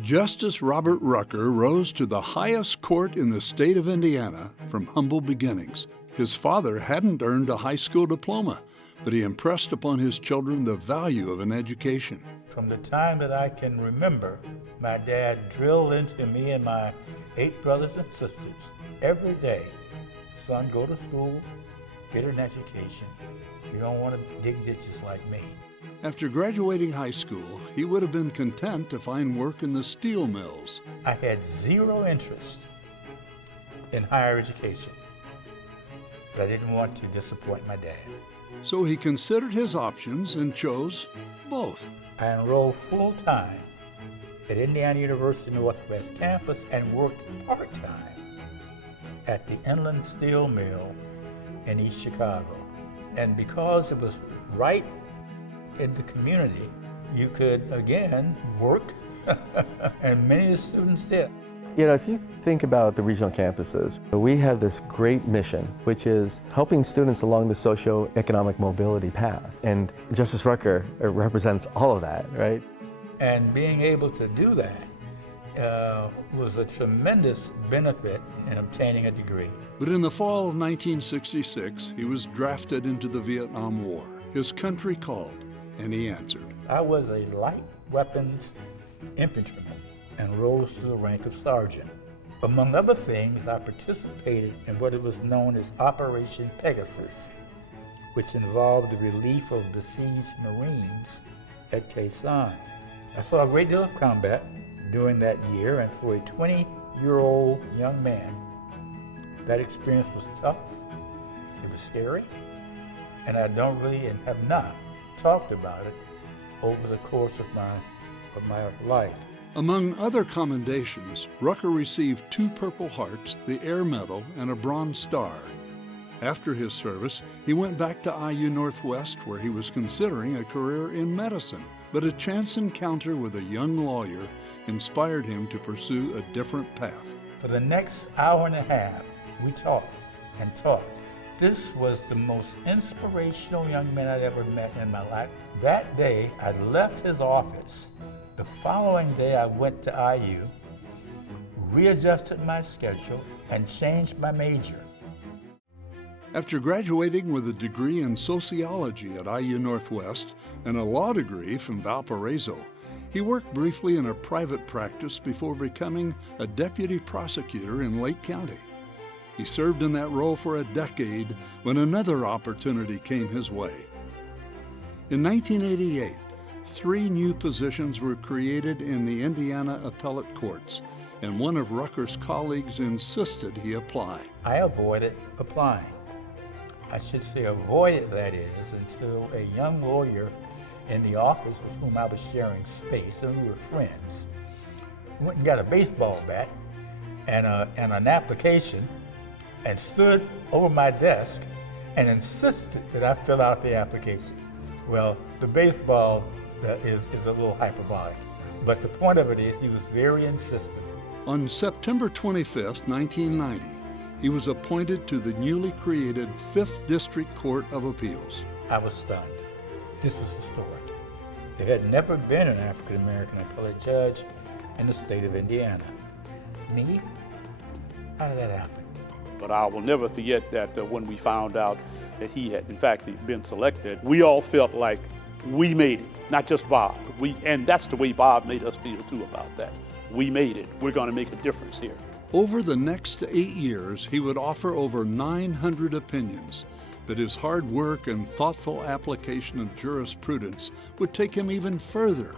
Justice Robert Rucker rose to the highest court in the state of Indiana from humble beginnings. His father hadn't earned a high school diploma, but he impressed upon his children the value of an education. From the time that I can remember, my dad drilled into me and my 8 brothers and sisters every day, son, go to school, get an education. You don't want to dig ditches like me. After graduating high school, he would have been content to find work in the steel mills. I had zero interest in higher education, but I didn't want to disappoint my dad. So he considered his options and chose both. I enrolled full-time at Indiana University Northwest campus and worked part-time at the Inland Steel Mill in East Chicago. And because it was right in the community, you could, again, work, and many of the students did. You know, if you think about the regional campuses, we have this great mission, which is helping students along the socio-economic mobility path. And Justice Rucker represents all of that, right? And being able to do that was a tremendous benefit in obtaining a degree. But in the fall of 1966, he was drafted into the Vietnam War. His country called, and he answered. I was a light weapons infantryman and rose to the rank of sergeant. Among other things, I participated in what was known as Operation Pegasus, which involved the relief of besieged Marines at Khe Sanh. I saw a great deal of combat during that year, and for a 20-year-old young man, that experience was tough, it was scary, and I don't really and have not talked about it over the course of my life. Among other commendations, Rucker received 2 Purple Hearts, the Air Medal, and a Bronze Star. After his service, he went back to IU Northwest, where he was considering a career in medicine. But a chance encounter with a young lawyer inspired him to pursue a different path. For the next hour and a half, we talked and talked. This was the most inspirational young man I'd ever met in my life. That day, I left his office. The following day, I went to IU, readjusted my schedule, and changed my major. After graduating with a degree in sociology at IU Northwest and a law degree from Valparaiso, he worked briefly in a private practice before becoming a deputy prosecutor in Lake County. He served in that role for a decade when another opportunity came his way. In 1988, 3 new positions were created in the Indiana appellate courts, and one of Rucker's colleagues insisted he apply. I avoided applying. I should say avoided, that is, until a young lawyer in the office with whom I was sharing space, and we were friends, went and got a baseball bat and an application and stood over my desk and insisted that I fill out the application. Well, the baseball is a little hyperbolic, but the point of it is he was very insistent. On September 25, 1990, he was appointed to the newly created 5th District Court of Appeals. I was stunned. This was historic. There had never been an African-American appellate judge in the state of Indiana. Me? How did that happen? But I will never forget that when we found out that he had, in fact, been selected, we all felt like we made it, not just Bob. And that's the way Bob made us feel, too, about that. We made it. We're going to make a difference here. Over the next 8 years, he would offer over 900 opinions, but his hard work and thoughtful application of jurisprudence would take him even further.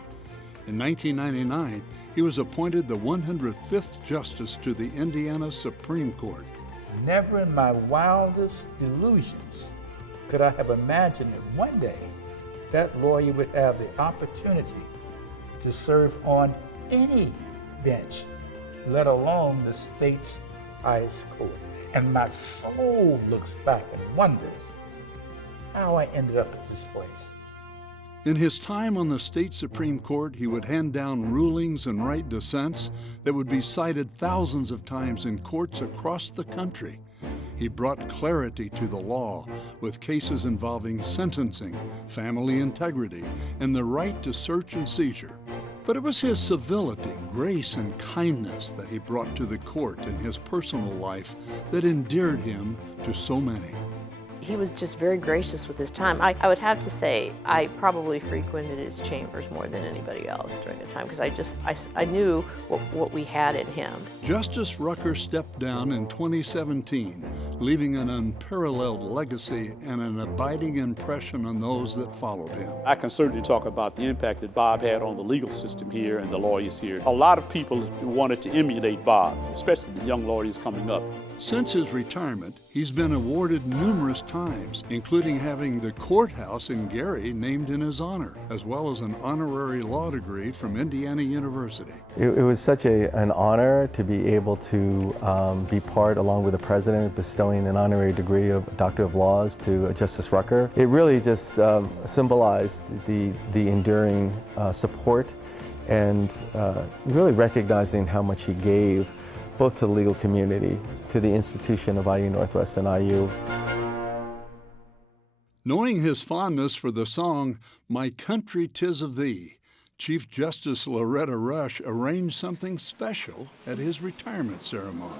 In 1999, he was appointed the 105th Justice to the Indiana Supreme Court. Never in my wildest delusions could I have imagined that one day that lawyer would have the opportunity to serve on any bench, let alone the state's highest court. And my soul looks back and wonders how I ended up at this place. In his time on the state Supreme Court, he would hand down rulings and write dissents that would be cited thousands of times in courts across the country. He brought clarity to the law with cases involving sentencing, family integrity, and the right to search and seizure. But it was his civility, grace, and kindness that he brought to the court in his personal life that endeared him to so many. He was just very gracious with his time. I would have to say I probably frequented his chambers more than anybody else during the time because I knew what we had in him. Justice Rucker stepped down in 2017, leaving an unparalleled legacy and an abiding impression on those that followed him. I can certainly talk about the impact that Bob had on the legal system here and the lawyers here. A lot of people wanted to emulate Bob, especially the young lawyers coming up. Since his retirement, he's been awarded numerous times, including having the courthouse in Gary named in his honor, as well as an honorary law degree from Indiana University. It was such an honor to be able to be part, along with the president, bestowing an honorary degree of Doctor of Laws to Justice Rucker. It really just symbolized the enduring support and really recognizing how much he gave both to the legal community, to the institution of IU Northwest and IU. Knowing his fondness for the song, My Country 'Tis of Thee, Chief Justice Loretta Rush arranged something special at his retirement ceremony.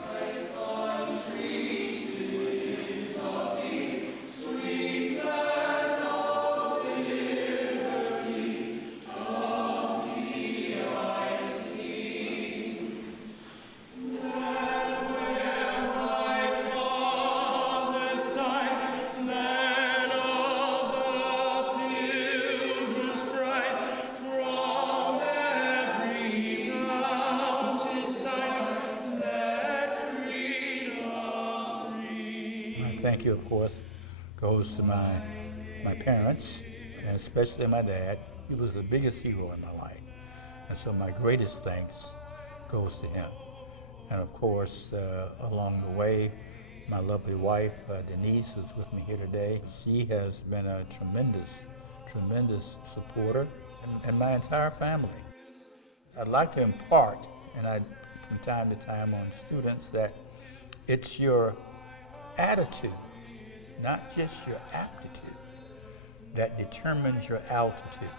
Thank you, of course, goes to my parents, and especially my dad. He was the biggest hero in my life. And so my greatest thanks goes to him. And of course, along the way, my lovely wife, Denise, who's with me here today, she has been a tremendous supporter, and my entire family. I'd like to impart, and from time to time on students, that it's your attitude, not just your aptitude, that determines your altitude.